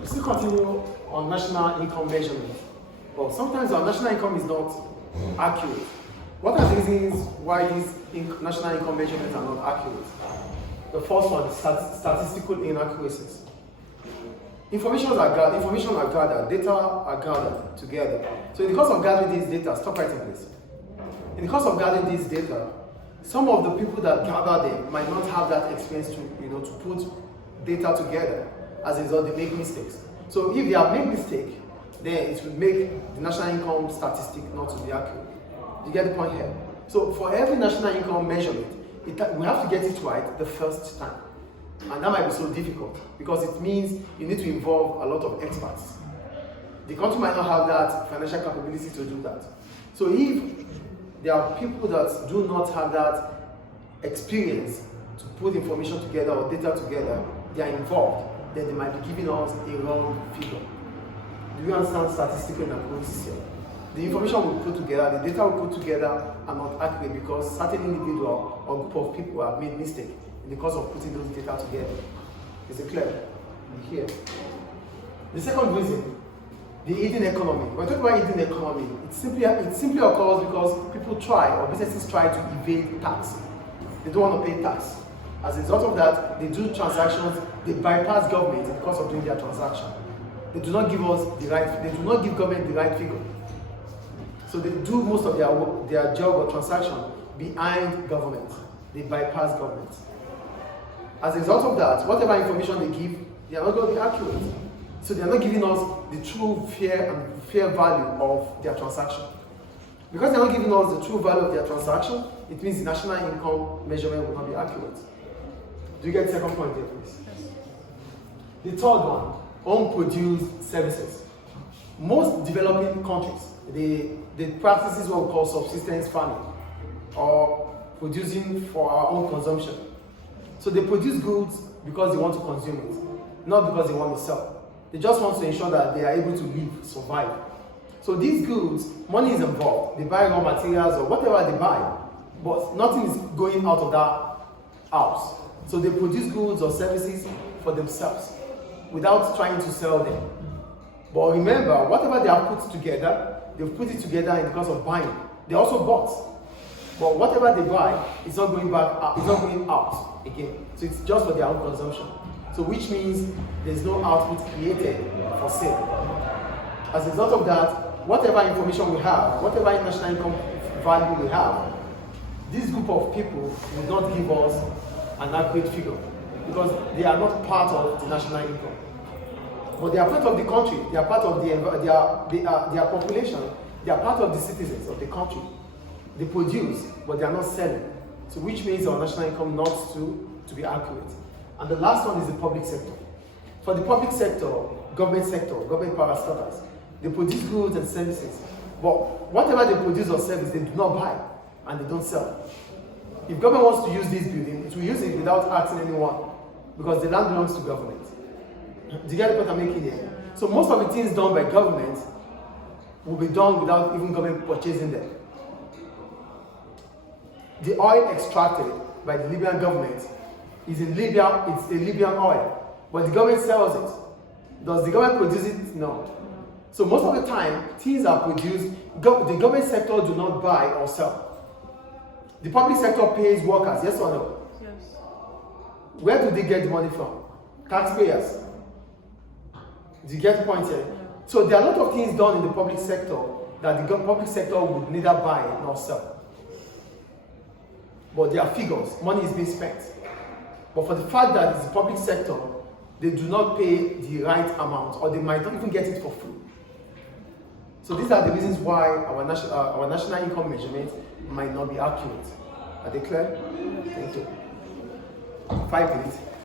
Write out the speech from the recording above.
We still continue on national income measurement. But sometimes our national income is not accurate. What are the reasons why these national income measurements are not accurate? The first one is statistical inaccuracies. Information are gathered, data are gathered together. So in the course of gathering these data, stop writing this. In the course of gathering these data, some of the people that gather them might not have that experience to put data together. As a result, they make mistakes. So if they have made mistake, then it will make the national income statistic not to be accurate. Do you get the point here? So for every national income measurement, we have to get it right the first time. And that might be so difficult because it means you need to involve a lot of experts. The country might not have that financial capability to do that. So if there are people that do not have that experience to put information together or data together, they are involved, then they might be giving us a wrong figure. Do you understand statistical inaccuracies here? The information we put together, the data we put together are not accurate because certain individual or group of people have made mistake in the course of putting those data together. Is it clear? Here. The second reason, the hidden economy. When we talk about hidden economy, it simply occurs because people try or businesses try to evade tax. They don't want to pay tax. As a result of that, they do transactions, they bypass government in the course of doing their transaction. They do not give government the right figure. So they do most of their job or transaction behind government. They bypass government. As a result of that, whatever information they give, they are not going to be accurate. So they are not giving us the true fair value of their transaction. Because they are not giving us the true value of their transaction, it means the national income measurement will not be accurate. Do you get the second point there, please? Yes. The third one, home-produced services. Most developing countries, they practice what we call subsistence farming, or producing for our own consumption. So they produce goods because they want to consume it, not because they want to sell. They just want to ensure that they are able to live, survive. So these goods, money is involved. They buy raw materials or whatever they buy, but nothing is going out of that house. So they produce goods or services for themselves without trying to sell them. But remember, whatever they have put together, they've put it together in the course of buying. They also bought. But whatever they buy is not going back, it's not going out again. So it's just for their own consumption. So which means there's no output created for sale. As a result of that, whatever information we have, whatever national income value we have, this group of people will not give us an accurate figure because they are not part of the national income. But they are part of the country, they are part of their population, they are part of the citizens of the country. They produce, but they are not selling. So which means our national income not to be accurate. And the last one is the public sector. For the public sector, government parastatals, they produce goods and services. But whatever they produce or service, they do not buy and they don't sell. If government wants to use this building, it will use it without asking anyone because the land belongs to government. Do you get the point I'm making here? So most of the things done by government will be done without even government purchasing them. The oil extracted by the Libyan government is in Libya, it's a Libyan oil, but the government sells it. Does the government produce it? No. So most of the time, things are produced, the government sector do not buy or sell. The public sector pays workers, yes or no? Yes. Where do they get the money from? Taxpayers. Do you get the point here? So there are a lot of things done in the public sector that the public sector would neither buy nor sell. But there are figures, money is being spent. But for the fact that it's the public sector, they do not pay the right amount, or they might not even get it for free. So these are the reasons why our national income measurement might not be accurate. Are they clear? Thank you. 5 minutes.